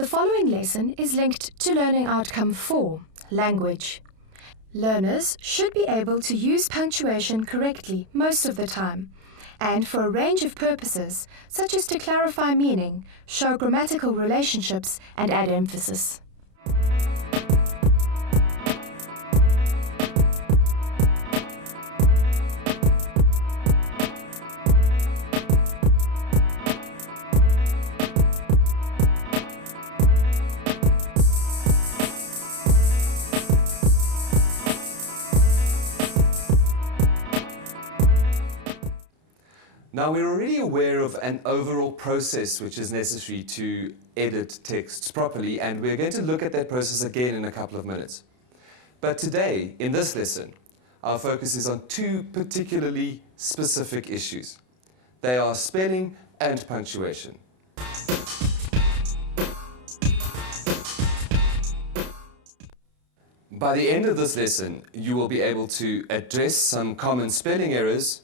The following lesson is linked to Learning Outcome 4, Language. Learners should be able to use punctuation correctly most of the time, and for a range of purposes, such as to clarify meaning, show grammatical relationships, and add emphasis. Now, we're already aware of an overall process which is necessary to edit texts properly, and we're going to look at that process again in a couple of minutes. But today, in this lesson, our focus is on two particularly specific issues. They are spelling and punctuation. By the end of this lesson, you will be able to address some common spelling errors.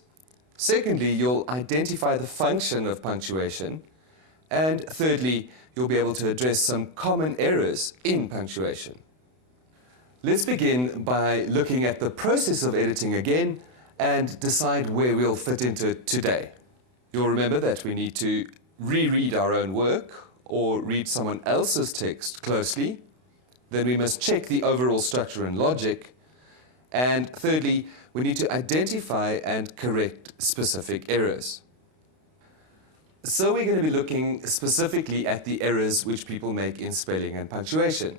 Secondly, you'll identify the function of punctuation. And thirdly, you'll be able to address some common errors in punctuation. Let's begin by looking at the process of editing again and decide where we'll fit into it today. You'll remember that we need to reread our own work or read someone else's text closely. Then we must check the overall structure and logic. And thirdly, we need to identify and correct specific errors. So we're going to be looking specifically at the errors which people make in spelling and punctuation.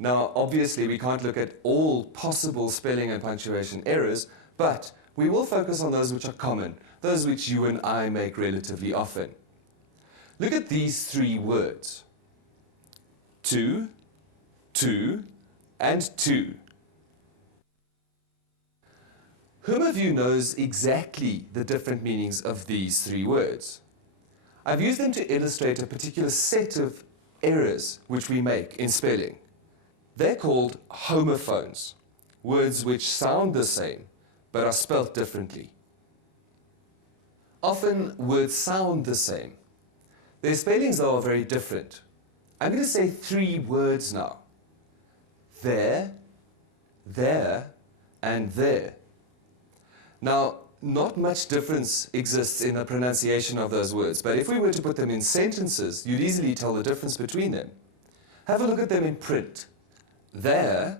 Now, obviously, we can't look at all possible spelling and punctuation errors, but we will focus on those which are common, those which you and I make relatively often. Look at these three words: to, and two. Whom of you knows exactly the different meanings of these three words? I've used them to illustrate a particular set of errors which we make in spelling. They're called homophones, words which sound the same but are spelt differently. Often words sound the same. Their spellings are very different. I'm going to say three words now: there, and there. Now, not much difference exists in the pronunciation of those words, but if we were to put them in sentences, you'd easily tell the difference between them. Have a look at them in print. There,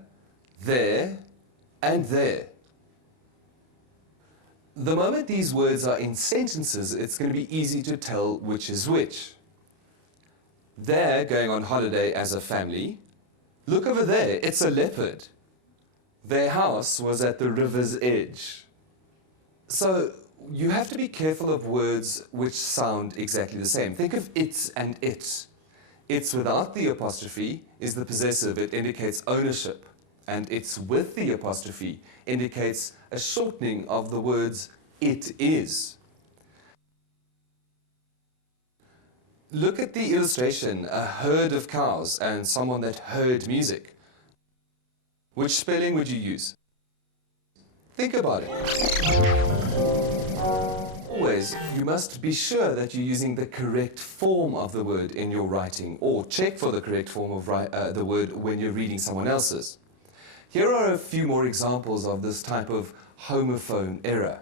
and there. The moment these words are in sentences, it's going to be easy to tell which is which. They're going on holiday as a family. Look over there, it's a leopard. Their house was at the river's edge. So you have to be careful of words which sound exactly the same. Think of it's and it. It's without the apostrophe is the possessive. It indicates ownership. And it's with the apostrophe indicates a shortening of the words it is. Look at the illustration, a herd of cows and someone that heard music. Which spelling would you use? Think about it. Always, you must be sure that you're using the correct form of the word in your writing, or check for the correct form of the word when you're reading someone else's. Here are a few more examples of this type of homophone error.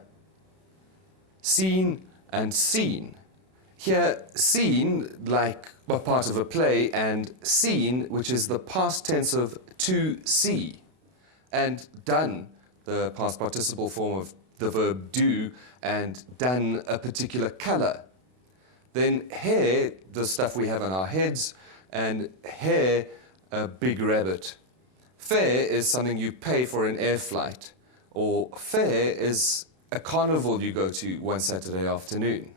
Seen and seen. Here, seen, like a part of a play, and seen, which is the past tense of to see, and done, the past participle form of the verb do, and done a particular color. Then hair, the stuff we have on our heads, and hair, a big rabbit. Fare is something you pay for an air flight, or fare is a carnival you go to one Saturday afternoon.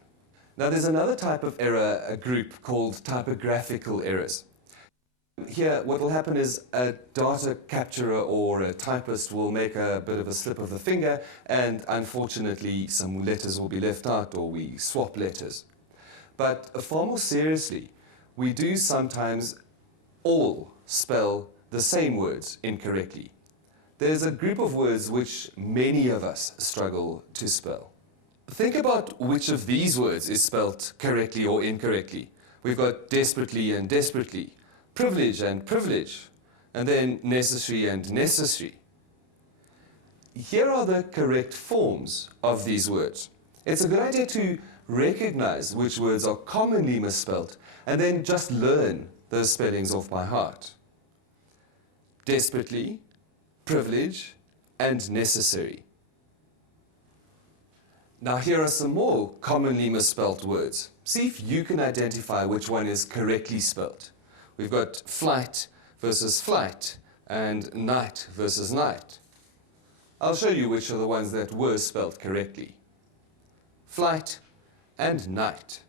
Now there's another type of error, a group called typographical errors. Here, what will happen is a data capturer or a typist will make a bit of a slip of the finger, and unfortunately some letters will be left out, or we swap letters. But far more seriously, we do sometimes all spell the same words incorrectly. There's a group of words which many of us struggle to spell. Think about which of these words is spelt correctly or incorrectly. We've got desperately and desperately. privilege and privilege, and then necessary and necessary. Here are the correct forms of these words. It's a good idea to recognize which words are commonly misspelled and then just learn those spellings off by heart. Desperately, privilege, and necessary. Now here are some more commonly misspelled words. See if you can identify which one is correctly spelled. We've got flight versus flight and night versus night. I'll show you which are the ones that were spelled correctly. Flight and night.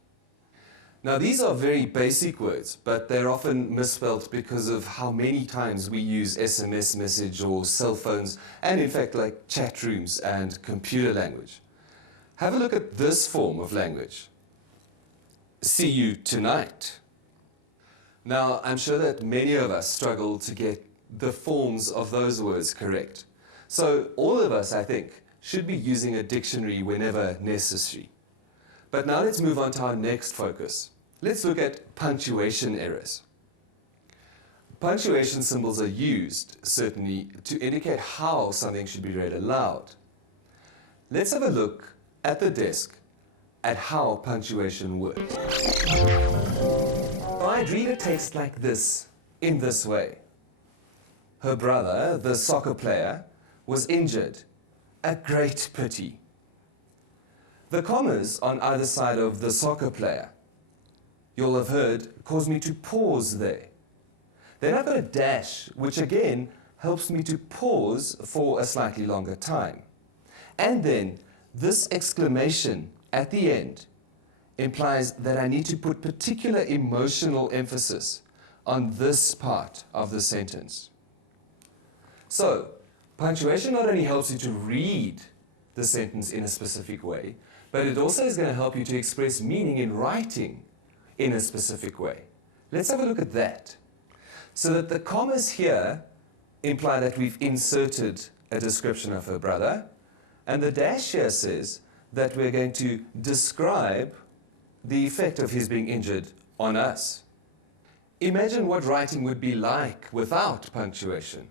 Now these are very basic words, but they're often misspelled because of how many times we use SMS message or cell phones, and in fact like chat rooms and computer language. Have a look at this form of language. See you tonight. Now I'm sure that many of us struggle to get the forms of those words correct. So all of us, I think, should be using a dictionary whenever necessary. But now let's move on to our next focus. Let's look at punctuation errors. Punctuation symbols are used, certainly, to indicate how something should be read aloud. Let's have a look at the desk at how punctuation works. I'd read a text like this, in this way. Her brother, the soccer player, was injured. A great pity. The commas on either side of the soccer player, you'll have heard, cause me to pause there. Then I've got a dash, which again helps me to pause for a slightly longer time. And then this exclamation at the end implies that I need to put particular emotional emphasis on this part of the sentence. So, punctuation not only helps you to read the sentence in a specific way, but it also is going to help you to express meaning in writing in a specific way. Let's have a look at that. So that the commas here imply that we've inserted a description of her brother, and the dash here says that we're going to describe the effect of his being injured on us. Imagine what writing would be like without punctuation.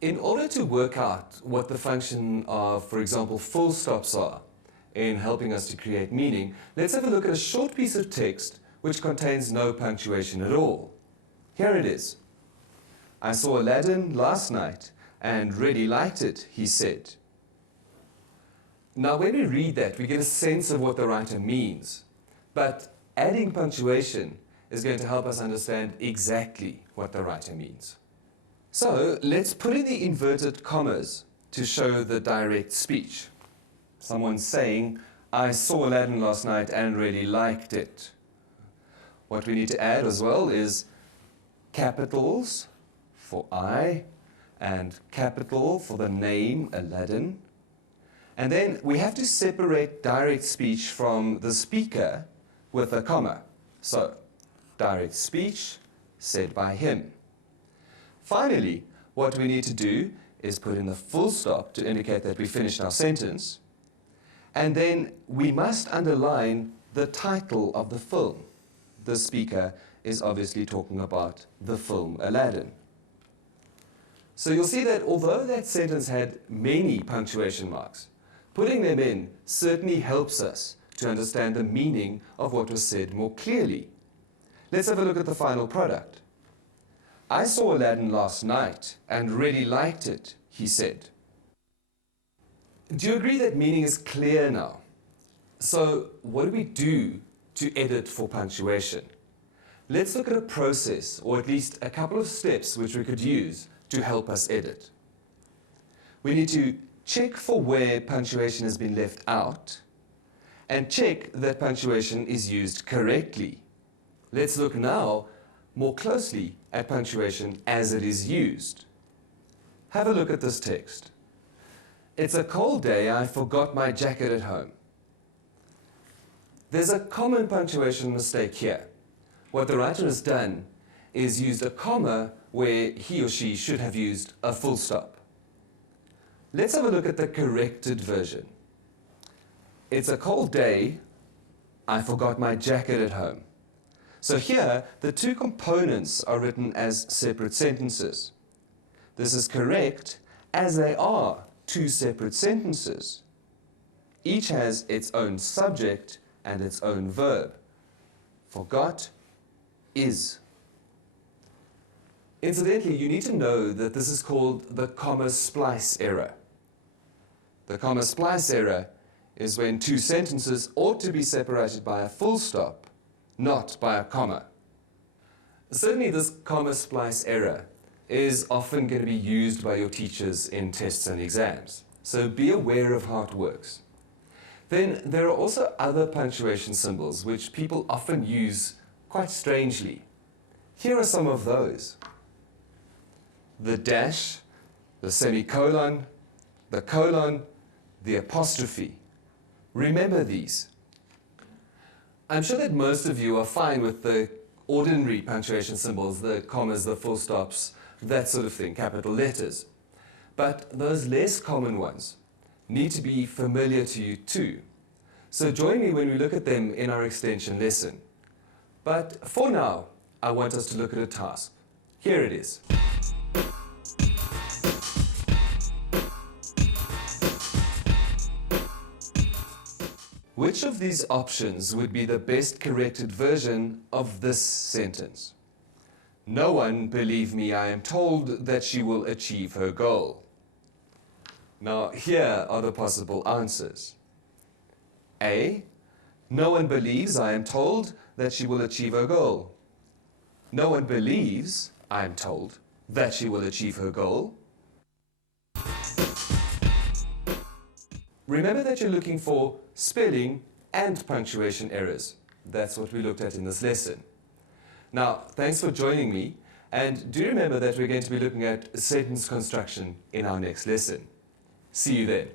In order to work out what the function of, for example, full stops are in helping us to create meaning, let's have a look at a short piece of text which contains no punctuation at all. Here it is. I saw Aladdin last night and really liked it, he said. Now when we read that, we get a sense of what the writer means, but adding punctuation is going to help us understand exactly what the writer means. So let's put in the inverted commas to show the direct speech. Someone's saying, I saw Aladdin last night and really liked it. What we need to add as well is capitals for I and capital for the name Aladdin. And then we have to separate direct speech from the speaker with a comma. So, direct speech said by him. Finally, what we need to do is put in a full stop to indicate that we finished our sentence. And then we must underline the title of the film. The speaker is obviously talking about the film Aladdin. So you'll see that although that sentence had many punctuation marks, putting them in certainly helps us to understand the meaning of what was said more clearly. Let's have a look at the final product. I saw Aladdin last night and really liked it, he said. Do you agree that meaning is clear now? So what do we do to edit for punctuation? Let's look at a process, or at least a couple of steps which we could use to help us edit. We need to check for where punctuation has been left out and check that punctuation is used correctly. Let's look now more closely at punctuation as it is used. Have a look at this text. It's a cold day, I forgot my jacket at home. There's a common punctuation mistake here. What the writer has done is used a comma where he or she should have used a full stop. Let's have a look at the corrected version. It's a cold day, I forgot my jacket at home. So here, the two components are written as separate sentences. This is correct as they are two separate sentences. Each has its own subject and its own verb. Forgot, is. Incidentally, you need to know that this is called the comma splice error. The comma splice error is when two sentences ought to be separated by a full stop, not by a comma. Certainly this comma splice error is often going to be used by your teachers in tests and exams, so be aware of how it works. Then there are also other punctuation symbols which people often use quite strangely. Here are some of those: the dash, the semicolon, the colon, the apostrophe. Remember these. I'm sure that most of you are fine with the ordinary punctuation symbols, the commas, the full stops, that sort of thing, capital letters. But those less common ones need to be familiar to you too. So join me when we look at them in our extension lesson. But for now, I want us to look at a task. Here it is. Which of these options would be the best corrected version of this sentence? No one, believe me, I am told that she will achieve her goal. Now, here are the possible answers. A. No one believes, I am told, that she will achieve her goal. No one believes, I am told, that she will achieve her goal. Remember that you're looking for spelling and punctuation errors. That's what we looked at in this lesson. Now, thanks for joining me, and do remember that we're going to be looking at sentence construction in our next lesson. See you then.